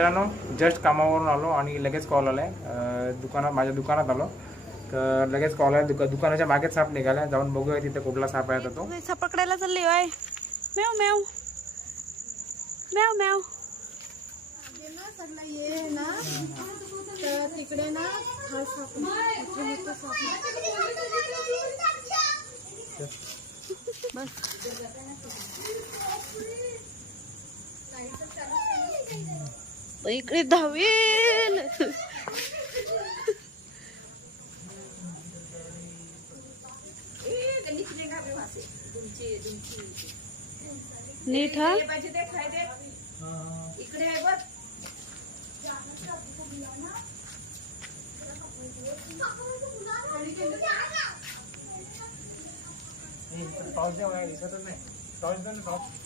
मित्रांनो जस्ट कामावरून आलो आणि लगेच कॉल आलाय माझ्या दुकानात आलो तर लगेच कॉल आहे दुकानाच्या मागेच साप निघाला जाऊन बघूया तिथे कुठला साप आहे तो साप पकडायला चालली आहे म्याव म्याव म्याव म्याव ये ना तर तिकडे ना हा साप इकडे धावेल नीट हा इकडे आहे बघ टॉस दिसतच नाही टॉस